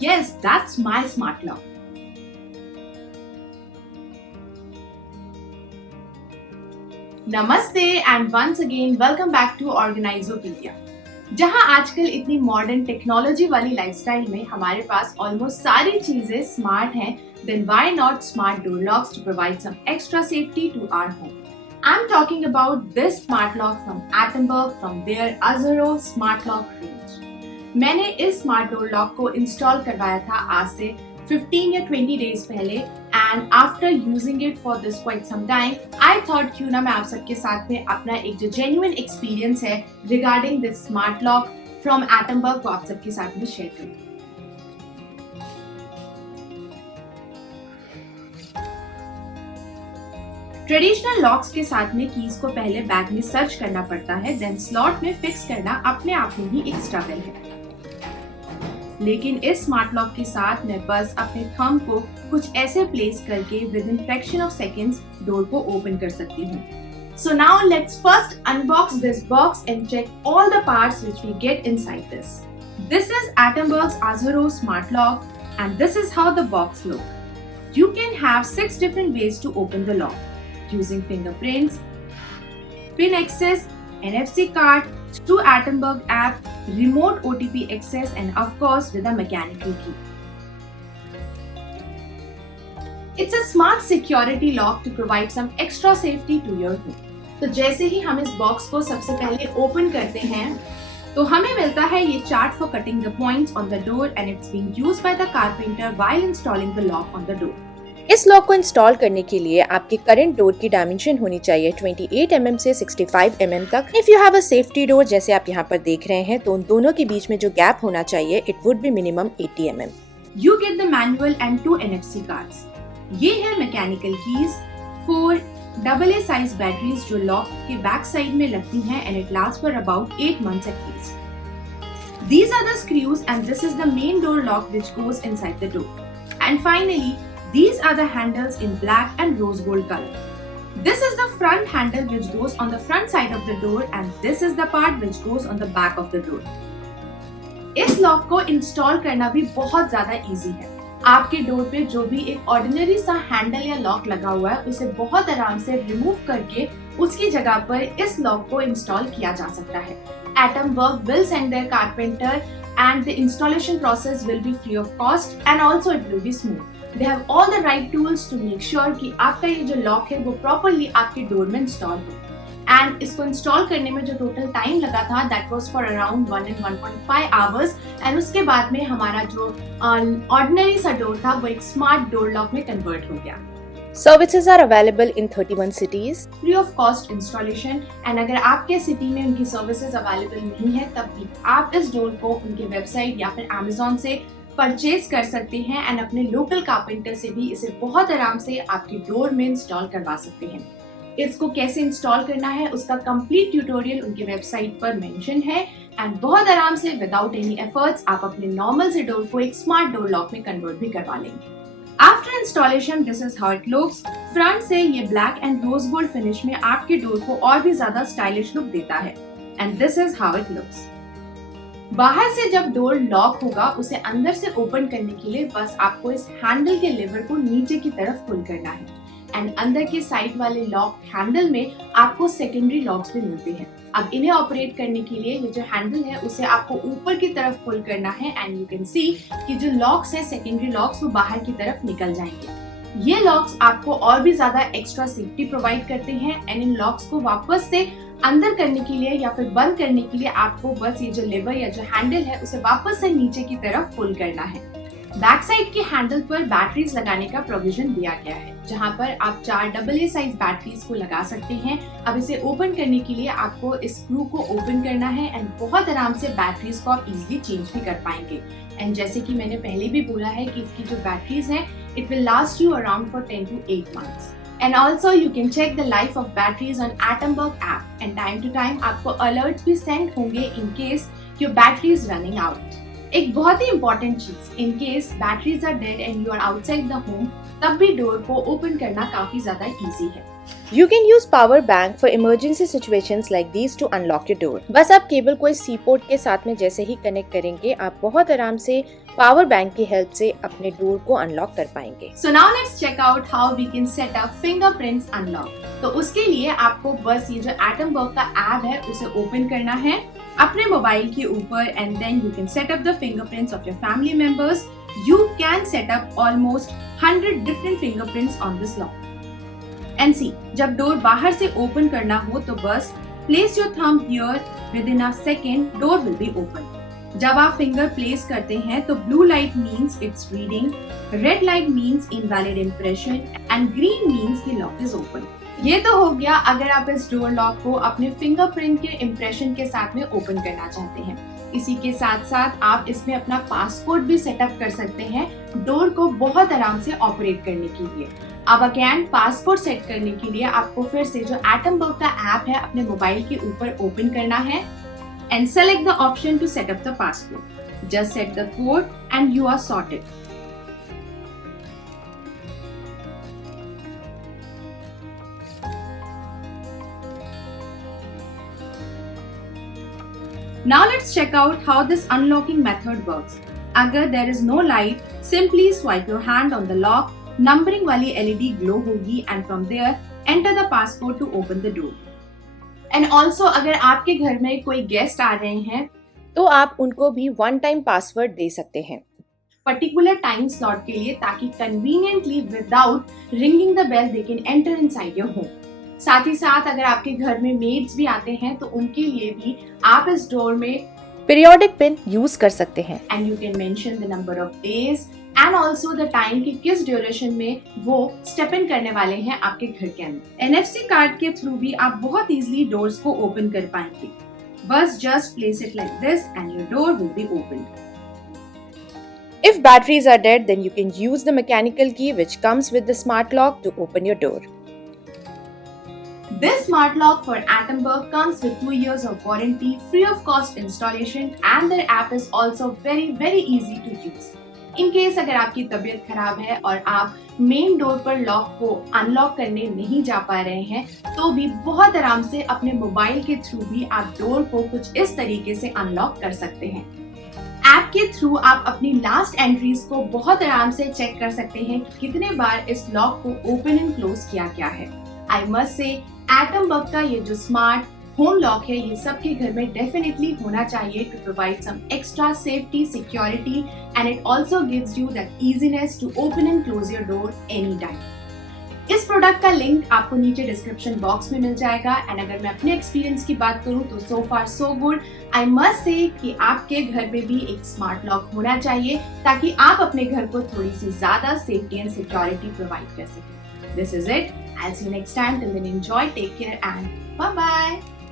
Yes, that's my smart lock. नमस्ते and once again welcome back to Organizopedia. जहां आजकल इतनी मॉडर्न टेक्नोलॉजी वाली लाइफस्टाइल में हमारे पास ऑलमोस्ट सारी चीजें स्मार्ट हैं, then why not smart door locks to provide some extra safety to our home. I am talking about this smart lock from Atomberg from their Azro smart lock range. मैंने इस smart door lock को install करवाया था आज से 15 या 20 days पहले, and after using it for this quite some time I thought क्यों ना मैं आप सबके साथ में अपना एक जो जेन्युइन एक्सपीरियंस है regarding this smart lock from Atomberg को आप सबके साथ में शेयर करूं। ट्रेडिशनल लॉक्स के साथ में कीज को पहले बैग में सर्च करना पड़ता है, देन स्लॉट में फिक्स करना अपने आप में ही एक स्ट्रगल है। लेकिन इस स्मार्ट लॉक के साथ मैं बस अपने थंब को कुछ ऐसे प्लेस करके with in fraction of seconds door को ओपन कर सकती हूँ। So now let's first unbox this box and check all the parts which we get inside this. This is Atomberg's Azro smart lock and this is how the box look. You can have 6 different ways to open the lock using fingerprints, pin access, NFC card, through Atomberg app, remote OTP access, and of course with a mechanical key. It's a smart security lock to provide some extra safety to your home. तो जैसे ही हम इस box को सबसे पहले open करते हैं तो हमें मिलता है ये chart for cutting the points on the door and it's being used by the carpenter while installing the lock on the door. इस लॉक को इंस्टॉल करने के लिए आपकी करंट डोर की डायमेंशन होनी चाहिए 28 mm से 65 mm तक। If you have a safety door जैसे आप यहाँ पर देख रहे हैं तो उन दोनों के बीच में जो गैप होना चाहिए it would be minimum 80 mm। You get the manual and 2 NFC cards. ये है mechanical keys, 4 AA size batteries जो लॉक के बैक साइड में लगती हैं and it lasts for about 8 months at least. These are the screws and this is the main door lock which goes inside the door. And finally, these are the handles in black and rose gold color. This is the front handle which goes on the front side of the door and this is the part which goes on the back of the door. इस lock को install करना भी बहुत ज्यादा easy है। आपके door पे जो भी एक ऑर्डिनरी सा हैंडल या लॉक लगा हुआ है उसे बहुत आराम से रिमूव करके उसकी जगह पर इस लॉक को इंस्टॉल किया जा सकता है। Atomberg will send their carpenter and the installation process will be free of cost and also it will be smooth. They have all the right tools to make sure कि आपका ये जो lock है वो प्रॉपरली आपके door में install हो। And इसको इंस्टॉल करने में जो टोटल टाइम लगा था that was for around 1 and 1.5 hours and उसके बाद में हमारा जो ऑर्डिनरी सा डोर था वो एक स्मार्ट डोर लॉक में कन्वर्ट हो गया। Services are available in 31 cities. Free of cost installation, and अगर आपके सिटी में उनकी सर्विसेज अवेलेबल नहीं है तब भी आप इस डोर को उनके वेबसाइट या फिर Amazon से परचेज कर सकते हैं एंड अपने लोकल कारपेंटर से भी इसे बहुत आराम से आपके डोर में इंस्टॉल करवा सकते हैं। इसको कैसे इंस्टॉल करना है उसका कंप्लीट ट्यूटोरियल उनके वेबसाइट पर मेंशन है एंड बहुत आराम से विदाउट एनी एफर्ट्स आप अपने नॉर्मल से डोर को एक स्मार्ट डोर लॉक में कन्वर्ट भी करवा लेंगे। After installation this is how it looks. Front से ये black and rose gold finish में आपके डोर को और भी ज्यादा स्टाइलिश लुक देता है and this is how it looks. बाहर से जब डोर लॉक होगा उसे अंदर से ओपन करने के लिए बस आपको इस हैंडल के लेवर को नीचे की तरफ पुल करना है एंड अंदर के साइड वाले लॉक हैंडल में आपको सेकेंडरी लॉक्स भी मिलते हैं। अब इन्हें ऑपरेट करने के लिए ये जो हैंडल है उसे आपको ऊपर की तरफ पुल करना है एंड यू कैन सी कि जो लॉक्स है सेकेंडरी लॉक्स वो बाहर की तरफ निकल जाएंगे। ये लॉक्स आपको और भी ज्यादा एक्स्ट्रा सेफ्टी प्रोवाइड करते हैं एंड इन लॉक्स को वापस से अंदर करने के लिए या फिर बंद करने के लिए आपको बस ये जो लेवर या जो हैंडल है उसे वापस से नीचे की तरफ पुल करना है। बैक साइड के हैंडल पर बैटरीज लगाने का प्रोविजन दिया गया है जहां पर आप 4 AA साइज बैटरीज को लगा सकते हैं। अब इसे ओपन करने के लिए आपको इस स्क्रू को ओपन करना है एंड बहुत आराम से बैटरीज को आप इजीली चेंज भी कर पाएंगे। एंड जैसे कि मैंने पहले भी बोला है कि इसकी जो बैटरीज हैं it will last you around for 10 to 8 months. And also you can check the life of batteries on Atomberg app and time to time आपको alerts भी send होंगे in case your battery is running out. एक बहुत ही important चीज, in case batteries are dead and you are outside the home, तब भी door को open करना काफी ज्यादा इजी है। You can use power bank for emergency situations like these to unlock your door. बस आप केबल को इस सी पोर्ट के साथ में जैसे ही कनेक्ट करेंगे, आप बहुत आराम से पावर बैंक की हेल्प से अपने डोर को अनलॉक कर पाएंगे। So now let's check out how we can set up fingerprints unlock. तो उसके लिए आपको बस ये जो एटमबर्ग का ऐप है उसे ओपन करना है अपने मोबाइल के ऊपर and then you can set up the fingerprints of your family members. You can set up almost 100 different fingerprints on this lock. And see, जब डोर बाहर से ओपन करना हो तो बस place your thumb here, within a second door will be open. जब आप finger place करते हैं तो blue light means it's reading, red light means invalid impression and green means the lock is open. ये तो हो गया अगर आप इस डोर लॉक को अपने फिंगरप्रिंट के इम्प्रेशन के साथ में ओपन करना चाहते हैं। इसी के साथ साथ आप इसमें अपना पासकोड भी सेटअप कर सकते हैं डोर को बहुत आराम से ऑपरेट करने के लिए। अब अगेन पासकोड सेट करने के लिए आपको फिर से जो एटमबर्ग का ऐप है अपने मोबाइल के ऊपर ओपन करना है and select the option to set up the passcode. Just set the code and you are sorted. Now let's check out how this unlocking method works. अगर there is no light, simply swipe your hand on the lock, numbering वाली LED glow होगी and from there enter the passcode to open the door. And also अगर आपके घर में कोई guest आ रहे हैं तो आप उनको भी वन टाइम पासवर्ड दे सकते हैं पर्टिकुलर टाइम स्लॉट के लिए, ताकि conveniently without ringing the bell they can enter inside your home. साथ ही साथ अगर आपके घर में मेड्स भी आते हैं तो उनके लिए भी आप इस डोर में पीरियोडिक पिन यूज कर सकते हैं and you can mention the number of days and also the time कि किस ड्यूरेशन में वो स्टेप इन करने वाले हैं आपके घर के अंदर। NFC कार्ड के थ्रू भी आप बहुत इजीली डोर्स को ओपन कर पाएंगे। बस just place it like this and your door will be open. If batteries are dead, then you can use the mechanical key which comes with the smart lock to open your door. This smart lock for Atomberg comes with 2 years of warranty, free of cost installation and their app is also very easy to use. In case अगर आपकी तबीयत खराब है और आप main door पर lock को unlock करने नहीं जा पा रहे हैं तो भी बहुत आराम से अपने मोबाइल के थ्रू भी आप डोर को कुछ इस तरीके से अनलॉक कर सकते हैं। ऐप के थ्रू आप अपनी लास्ट एंट्रीज को बहुत आराम से चेक कर सकते हैं कि कितने बार इस लॉक को ओपन एंड क्लोज किया गया है। आई मस्ट से एटमबर्ग का ये जो स्मार्ट होम लॉक है ये सबके घर में डेफिनेटली होना चाहिए to provide some extra safety, security and it also gives you that easiness to open and close your door any time. इस प्रोडक्ट का लिंक आपको नीचे डिस्क्रिप्शन बॉक्स में मिल जाएगा एंड अगर मैं अपने एक्सपीरियंस की बात करूं तो सो फार so good. I must say कि आपके घर में भी एक स्मार्ट लॉक होना चाहिए ताकि आप अपने घर को थोड़ी सी ज्यादा सेफ्टी एंड सिक्योरिटी प्रोवाइड कर सकें। This is it. I'll see you next time. Till then, enjoy, take care, and bye-bye.